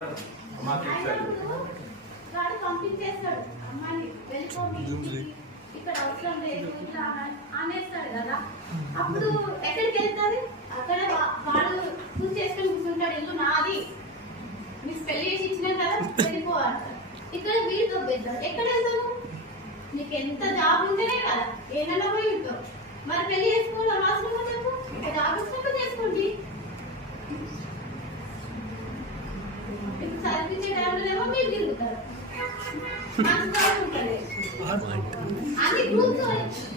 వాడు పంపించేస్తాడు అమ్మాయిని వెళ్ళిపోయి ఇక్కడ అవసరం లేదు ఇట్లా అనేస్తాడు కదా. అప్పుడు ఎక్కడికి వెళ్తాది? అక్కడ వాడు పూజ చేసుకొని కూర్చుంటాడు, ఇల్లు నాది, మీకు పెళ్లి చేసి ఇచ్చినాం కదా వెళ్ళిపోవాలి. ఇక్కడ వీడు దొబ్బేస్తాడు. ఎక్కడ వెళ్తావు? నీకు ఎంత జాబ్ ఉంటేనే కదా ఏదైనా పోయి ఉంటావు. మరి పెళ్లి చేసుకోవాలి అవసరం చెప్పు, జాబ్ ఇచ్చినప్పుడు చేసుకోండి. ఇప్పుడు చదివించే టైంలోనేమో మీరు తిరుగుతారు, ఉంటుంది అది గ్రూప్.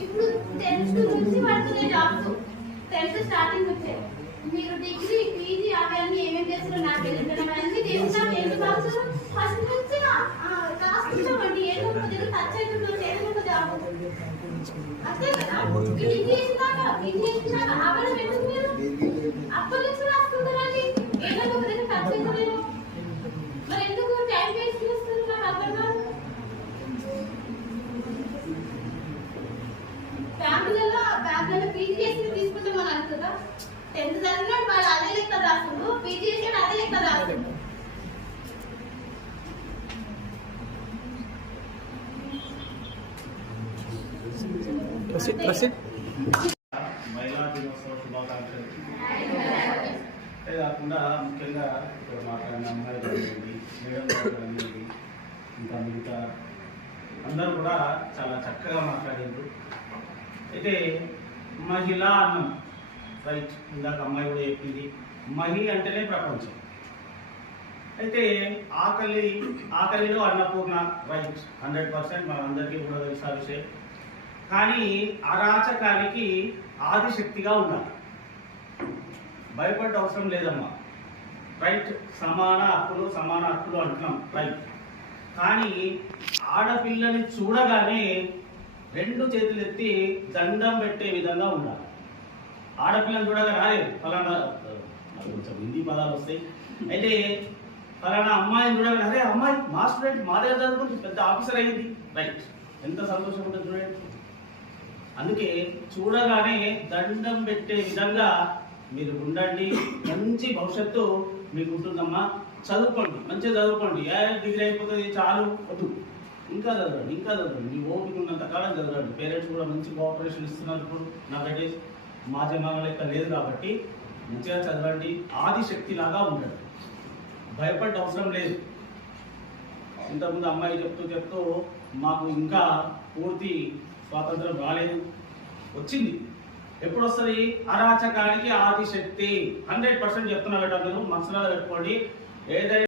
ఇప్పుడు 10th నుంచి పడుతున్నాయి జాబ్స్, 10th స్టార్టింగ్ వచ్చాయి. మీరు డిగ్రీ పీజీ అవన్నీ ఏమేమి చేస్తున్నారు నాకు తెలియదు, అవన్నీ చేస్తున్నారు. ఏంటి బాబు ఫస్ట్ నుంచి రాసుకుంటామండి, ఏదో ఒక దగ్గర టచ్ అవుతుందో చేయకుండా జాబ్ అంతే కదా. డిగ్రీ చేసినాక అవ్వడం ఎందుకు? మీరు అప్పటి నుంచి రాసుకుంటారండి, ఏదో ఒక దగ్గర టచ్ అవుతుందేమో. మరి ఎందుకు టైం వేస్ట్ చేస్తున్నారు? నాకు అర్థం కాదు. బ్యాంకులలో పీజీ చేసి తీసుకుంటామని అనుకుందా? 10th చదివినాడు వాళ్ళు అదే లెక్క రాస్తుండు, పీజీ చేసాడు అదే లెక్క రాస్తుండు. మహిళా దినోత్సవ శుభాకాంక్షలు. అదే కాకుండా ముఖ్యంగా ఇక్కడ మాట్లాడిన అమ్మాయి కానివ్వండి, మేడం కానివ్వండి, ఇంకా మిగతా అందరూ కూడా చాలా చక్కగా మాట్లాడారు. అయితే మహిళ అన్నం రైట్, ఇందాక అమ్మాయి కూడా చెప్పింది, మహిళ అంటేనే ప్రపంచం. అయితే ఆకలిలో అన్నపూర్ణ రైట్, 100% మనందరికీ కూడా తెలిసిన విషయం. కానీ అరాచకానికి ఆదిశక్తిగా ఉండాలి, భయపడ్డ అవసరం లేదమ్మా. రైట్, సమాన హక్కులు అంటున్నాం రైట్. కానీ ఆడపిల్లని చూడగానే 2 చేతులు ఎత్తి దండం పెట్టే విధంగా ఉండాలి. ఆడపిల్లని చూడగా రాలేదు ఫలానా, కొంచెం హిందీ పదాలు వస్తాయి. అయితే ఫలానా అమ్మాయిని చూడగా అరే అమ్మాయి మా స్టూడెంట్ మా దగ్గర చదువుకుంటే పెద్ద ఆఫీసర్ అయ్యింది రైట్, ఎంత సంతోషం ఉంటుంది చూడండి. అందుకే చూడగానే దండం పెట్టే విధంగా మీరు ఉండండి. మంచి భవిష్యత్తు మీకు ఉంటుందమ్మా. చదువుకోండి, మంచిగా చదువుకోండి. డిగ్రీ అయిపోతుంది చాలు వద్దు, ఇంకా చదవండి. మీ ఓపిక ఉన్నంత కాలం చదవండి. పేరెంట్స్ కూడా మంచి కోఆపరేషన్ ఇస్తున్నారు. ఇప్పుడు నాకైతే మా జమానా లెక్క లేదు కాబట్టి మంచిగా చదవండి. ఆదిశక్తి లాగా ఉండండి, భయపడ్డ అవసరం లేదు. ఇంతకుముందు అమ్మాయి చెప్తూ మాకు ఇంకా పూర్తి స్వాతంత్రం రాలేదు, వచ్చింది. ఎప్పుడు వస్తుంది? అరాచకానికి ఆదిశక్తి 100% చెప్తున్నా. మీరు మనసులో పెట్టుకోండి. ఏదైనా